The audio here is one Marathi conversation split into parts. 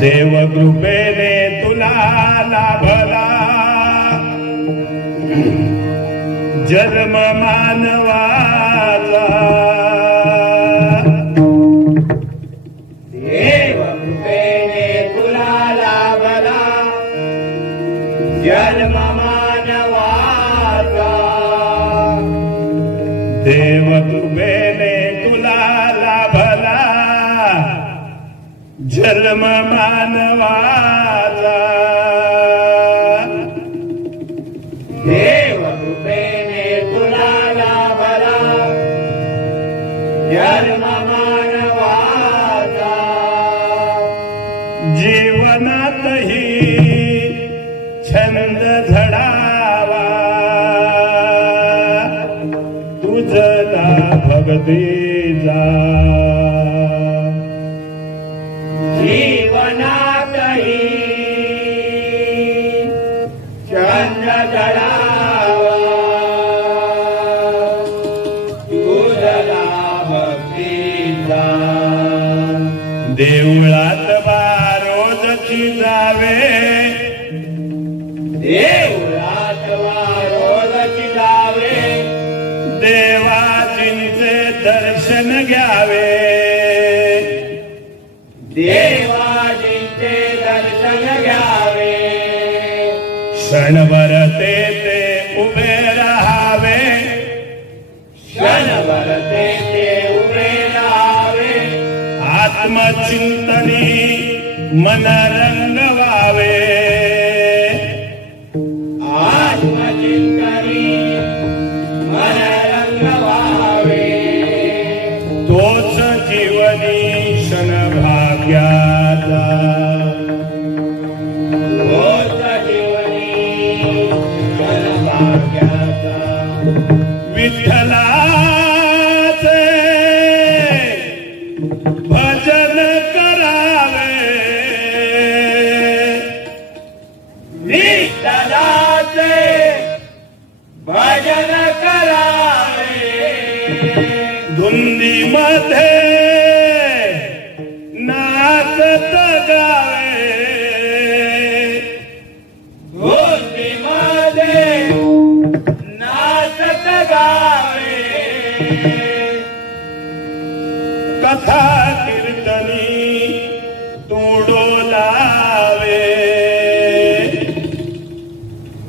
देव कृपेने तुला लाभला जन्म मानवाचा। देव कृपेने तुला लाभला जन्म मानवाचा। देव कृपेने तुला लाभला जन्म मानवाचा। देव कृपेने तुला लाभला जन्म मानवाचा। जीवनातही छंद धडावा तुझला भक्तीचा। जीवनातही छंद धडावा तुझला भक्तीचा। देवळात रोजची जावे देवळात रोजची जावे देवाजींचे दर्शन घ्यावे। देवाजींचे दर्शन घ्यावे। क्षणभर ते उभे राहावे। क्षणभर ते उभे राहावे। आत्मचिंतनी मन रंगवावे। आत्मचिंतनी मन रंगवावे। तोच जीवनी क्षण भाग्याचा। तोच जीवनी क्षण भाग्याचा। विठ्ठलाचे भजन करावे। विठ्ठलाचे भजन करावे। धुंदीमध्ये नाचत गावे। धुंदीमध्ये नाचत गावे। कथा कीर्तनी तू डोलावे।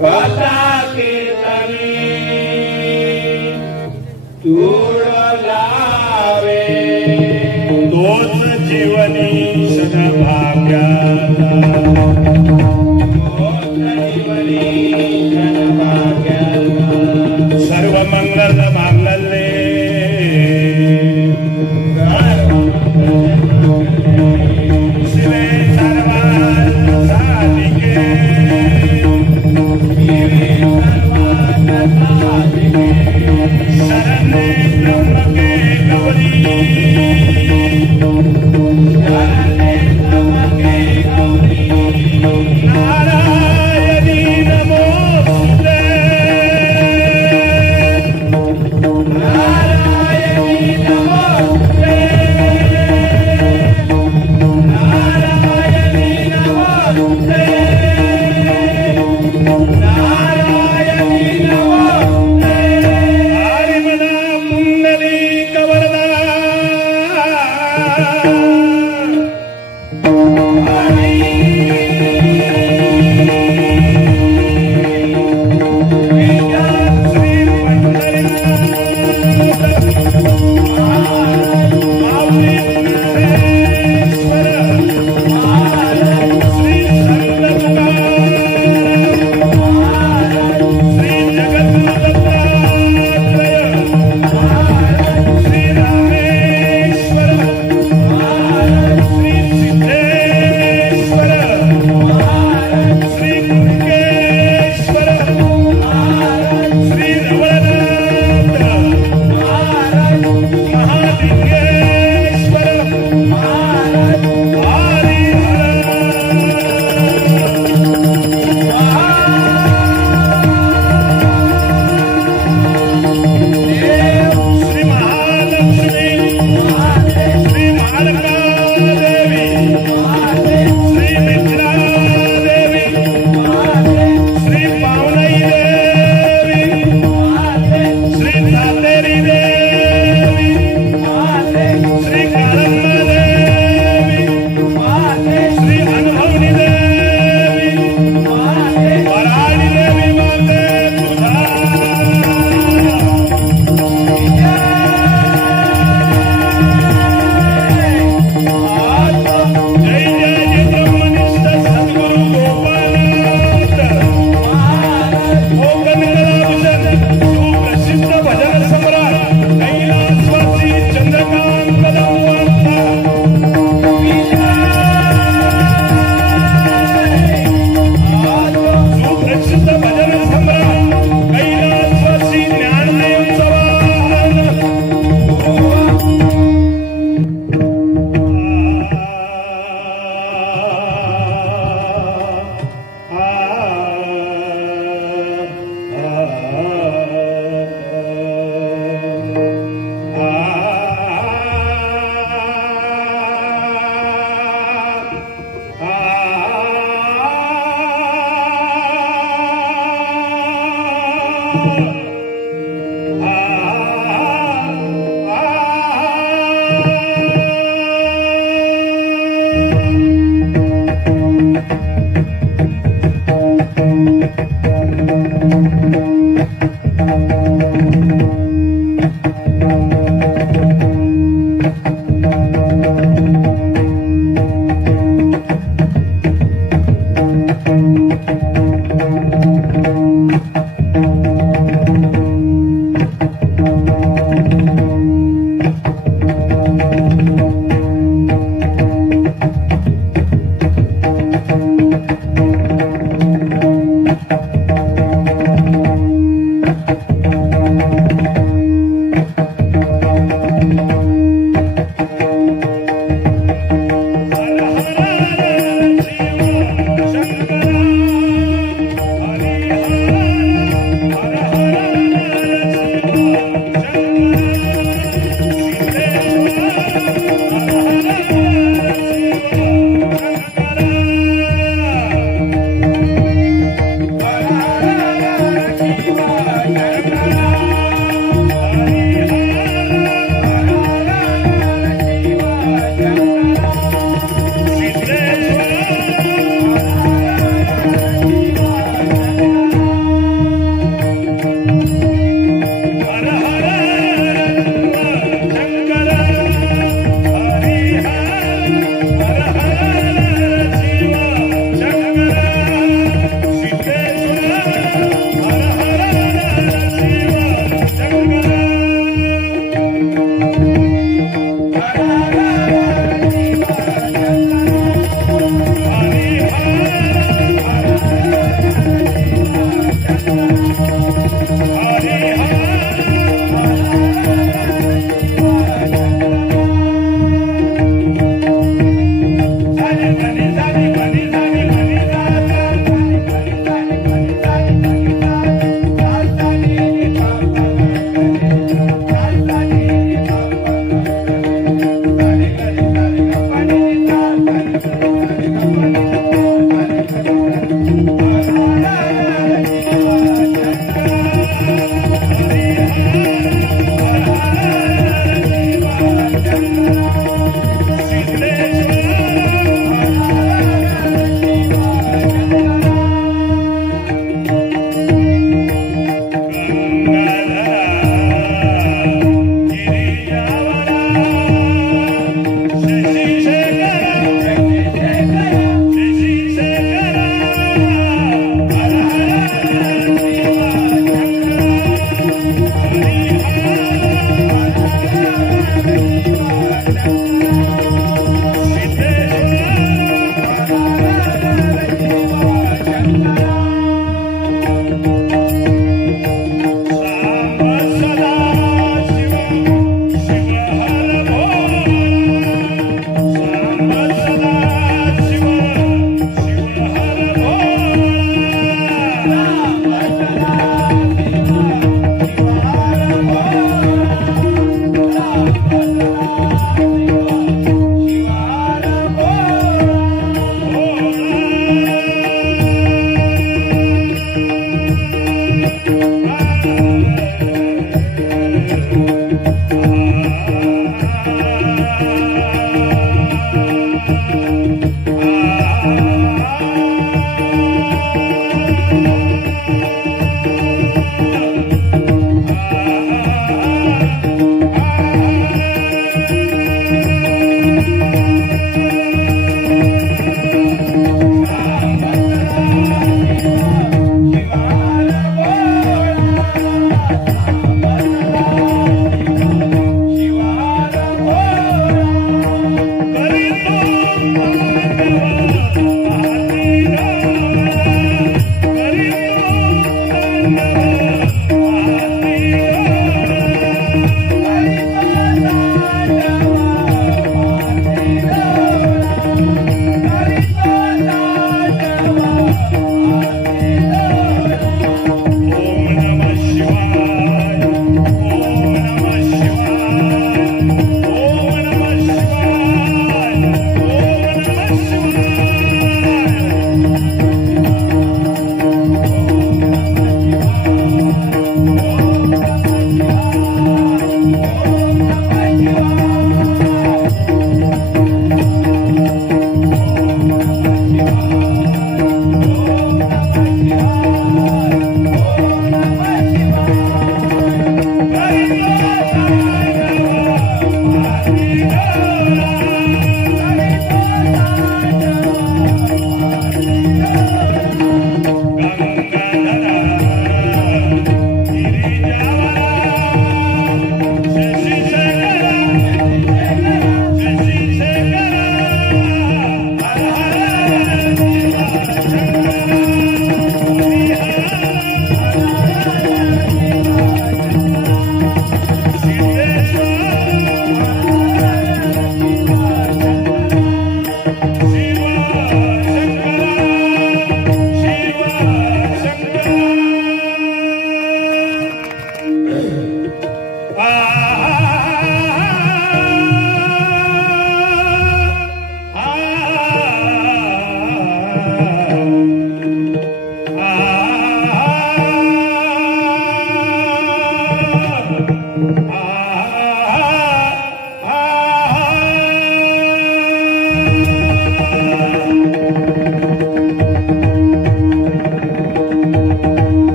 कथा कीर्तनी तू डोलावे। तोच जीवनी क्षण भाग्याचा। तोच जीवनी क्षण भाग्याचा। सर्व मंगल मांगल्ये शिवे सर्वार्थ साधिके। शरणे त्र्यंबके गौरी। शरणे त्र्यंबके गौरी। नारायणी नमोस्तुते। नारायणी नमोस्तुते। नारायणी नमोस्तुते। नारायणी नमोस्तुते। हरिमना पुंडलीक वरदा। श्री पंढरीनाथ श्री श्री जगद्गुरुदत्तात्रय श्री रामेश्वर श्री सिद्धेश्वर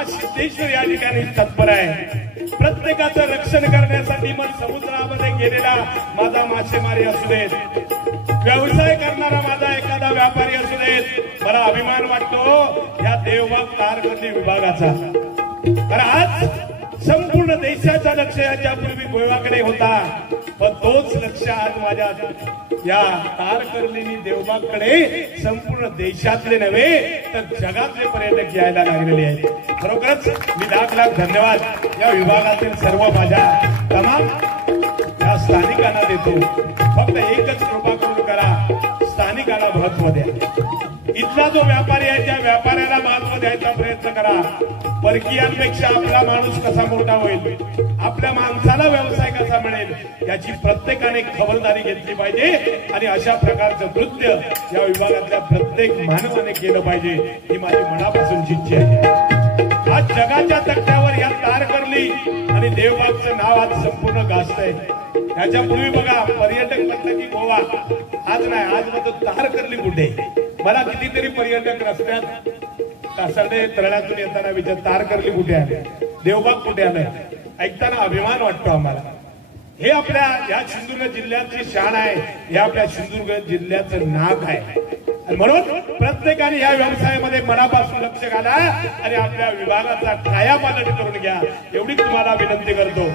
हा सिद्धेश्वर या ठिकाणी तत्पर आहे. प्रत्येकाचं रक्षण करण्यासाठी मग समुद्रामध्ये गेलेला माझा मासेमारी असू देत, व्यवसाय करणारा माझा एखादा व्यापारी असू देत, मला अभिमान वाटतो या देवबाग तारकर्ली विभागाचा. कारण आज संपूर्ण देशाचं लक्ष याच्यापूर्वी गोव्याकडे होता, पण तोच लक्ष आज माझ्या या तारकर्ली देवबागकडे संपूर्ण देशातले नव्हे तर जगातले पर्यटक यायला लागलेले आहेत. खरोखरच मी लाख धन्यवाद या विभागातील सर्व माझ्या तमाम या स्थानिकांना देतो. फक्त एकच कृपा करून करा, स्थानिकाला महत्व द्या. इथला जो व्यापारी आहे त्या व्यापाऱ्याला महत्व द्यायचा प्रयत्न करा. परकीयांपेक्षा आपला माणूस कसा मोठा होईल, आपल्या माणसाला व्यवसाय कसा मिळेल याची प्रत्येकाने खबरदारी घेतली पाहिजे आणि अशा प्रकारचं कृत्य या विभागातल्या प्रत्येक मानवाने केलं पाहिजे ही माझी मनापासूनची इच्छा आहे. आज जगाच्या तक्त्यावर या तारकर्ली आणि देवबागचं नाव आज संपूर्ण गाजतंय. याच्यापूर्वी बघा पर्यटक म्हटलं की गोवा, आज नाही, आज म्हणतो तारकर्ली कुठे. मला कितीतरी पर्यटक रस्त्यात कासाडे तळ्यातून येताना विचार तारकर्ली कुठे आले, देवबाग कुठे आलंय. ऐकताना अभिमान वाटतो आम्हाला. हे आपल्या या सिंधुदुर्ग जिल्ह्याची शान आहे, हे आपल्या सिंधुदुर्ग जिल्ह्याचं नाक आहे. आणि म्हणून प्रत्येकाने या व्यवसायामध्ये मनापासून लक्ष घाला आणि आपल्या विभागाचा कायापालट करून घ्या एवढी तुम्हाला विनंती करतो.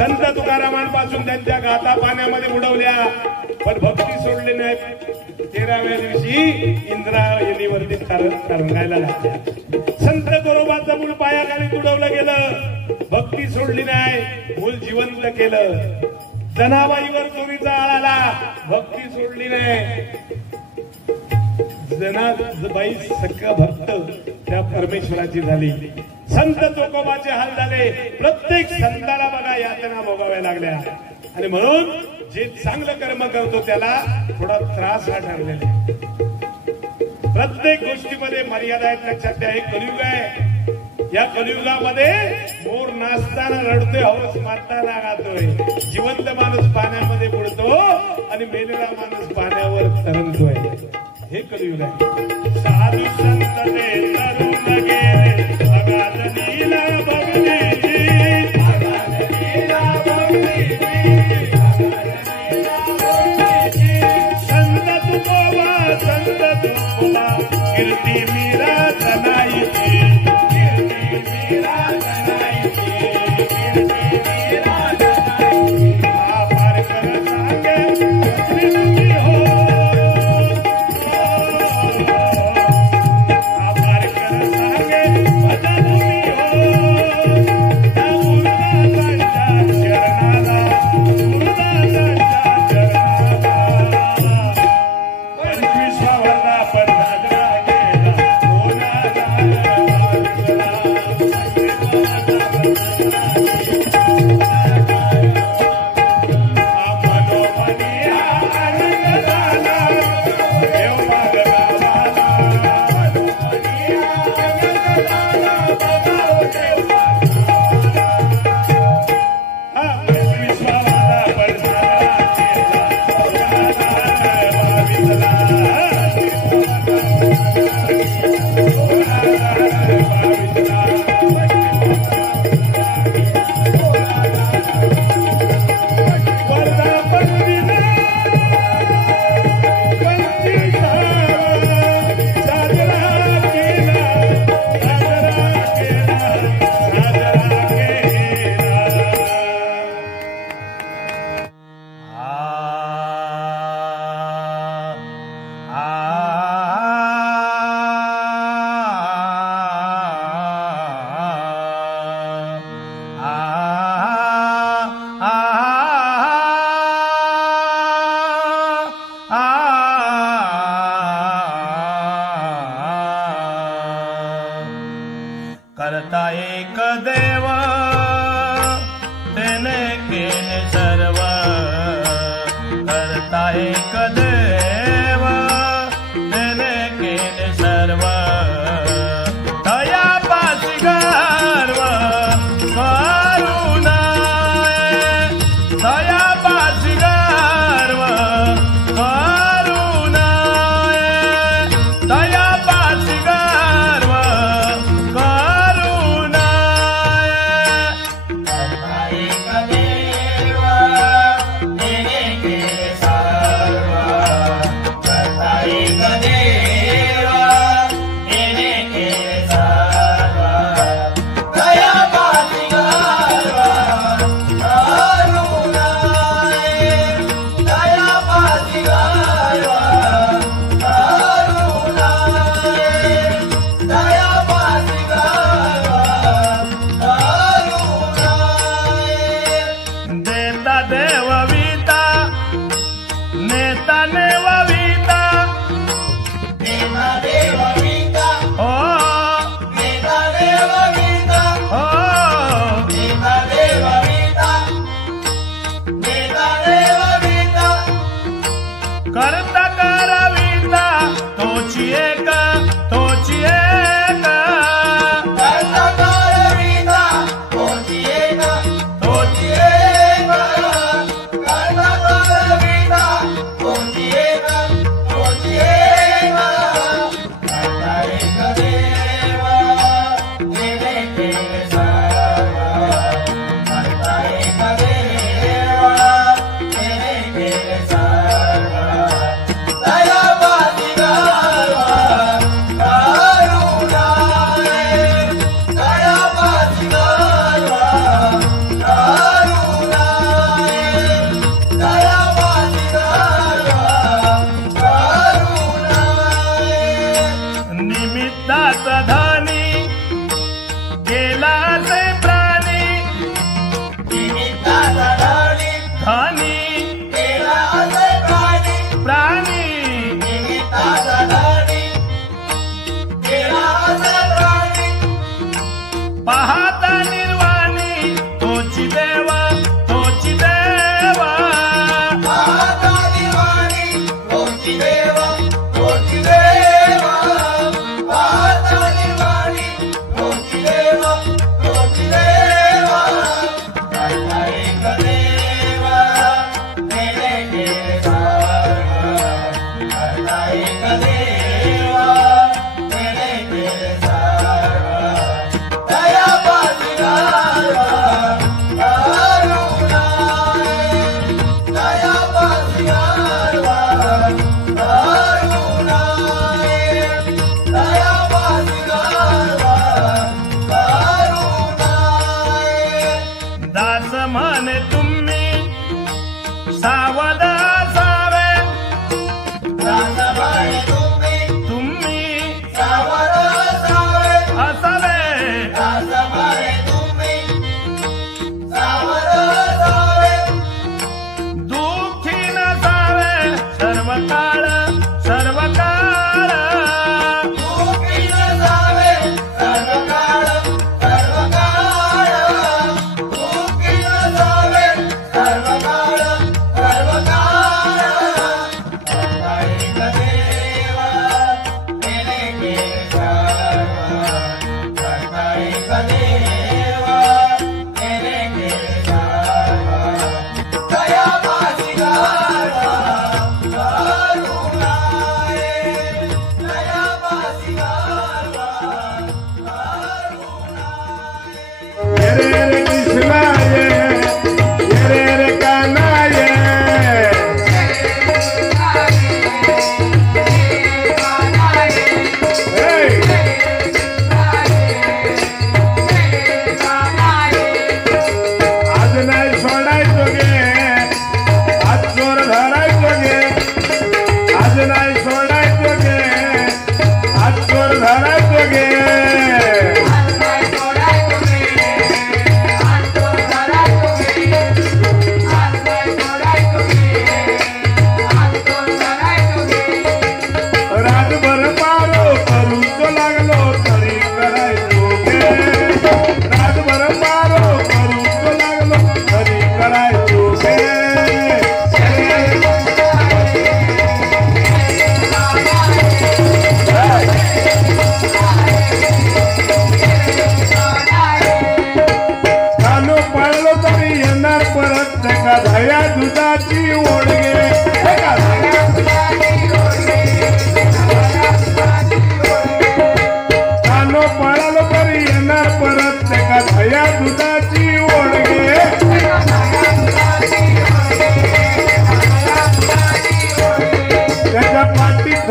संत तुकारामांपासून त्यांच्या गाथा पाण्यामध्ये उडवल्या, पण भक्ती सोडली नाही. 13व्या दिवशी इंद्रायणीवरती तरंगायला लागल्या. संत गोरोबाचं मूळ पायाखाली तुडवलं गेलं, भक्ती सोडली नाही, मूल जिवंत केलं. जनाबाईवर चोरीचा आळ आला, भक्ती सोडली नाही. जनाबाई सख्या भक्त त्या परमेश्वराची झाली. संत तुकोबाचे हाल झाले. प्रत्येक संताला बघा यातना भोगाव्या लागल्या. आणि म्हणून जे चांगलं कर्म करतो त्याला थोडा त्रास हा ठरलेला आहे. प्रत्येक गोष्टीमध्ये मर्यादा आहेत, लक्षात द्या. हे कलियुग आहे. या कलियुगामध्ये मोर नाचताना रडतोय, हवस मारताना गातोय. जिवंत माणूस पाण्यामध्ये बुडतो आणि मेलेला माणूस पाण्यावर तरंगतोय. हे कलियुग आहे. साधू संत ते तरुण गेले, अगाध लीला बघली, अगाध लीला बघली.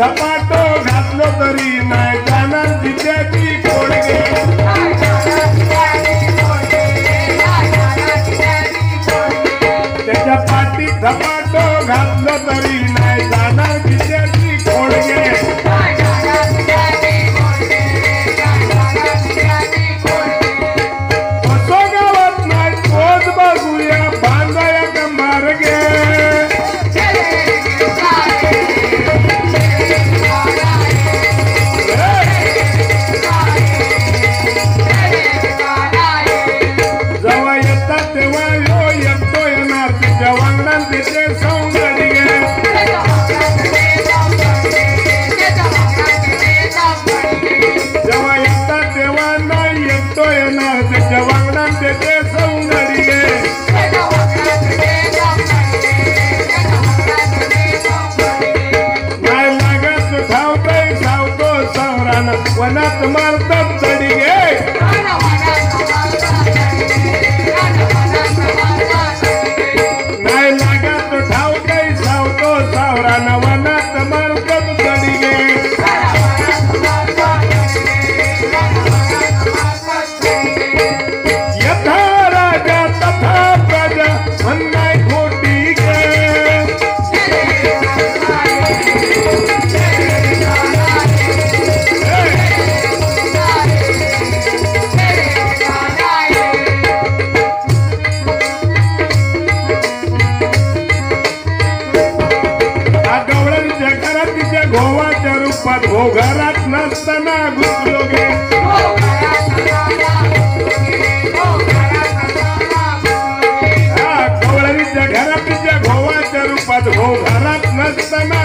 धपाटो घातलो तरी नाही जाणार जिद्याची कोडगे त्याच्या पाठीत धपाटो घातलो तरी नाही जाणार जिद्याची कोडगे असो गावात नाही तोच बघूया बांधाया का मार्गे वनात मारतात चढीगे नाही लागत ठाव काही सावरा नवनाथ मार्गम चढी गे यथा राजा तथा प्रजा अन्याय खोटी गे घोवाच्या रूपात घोघरात नसताना घुसलो गे कवळणीच्या घरात तिच्या घोवाच्या रूपात घोघरात नसताना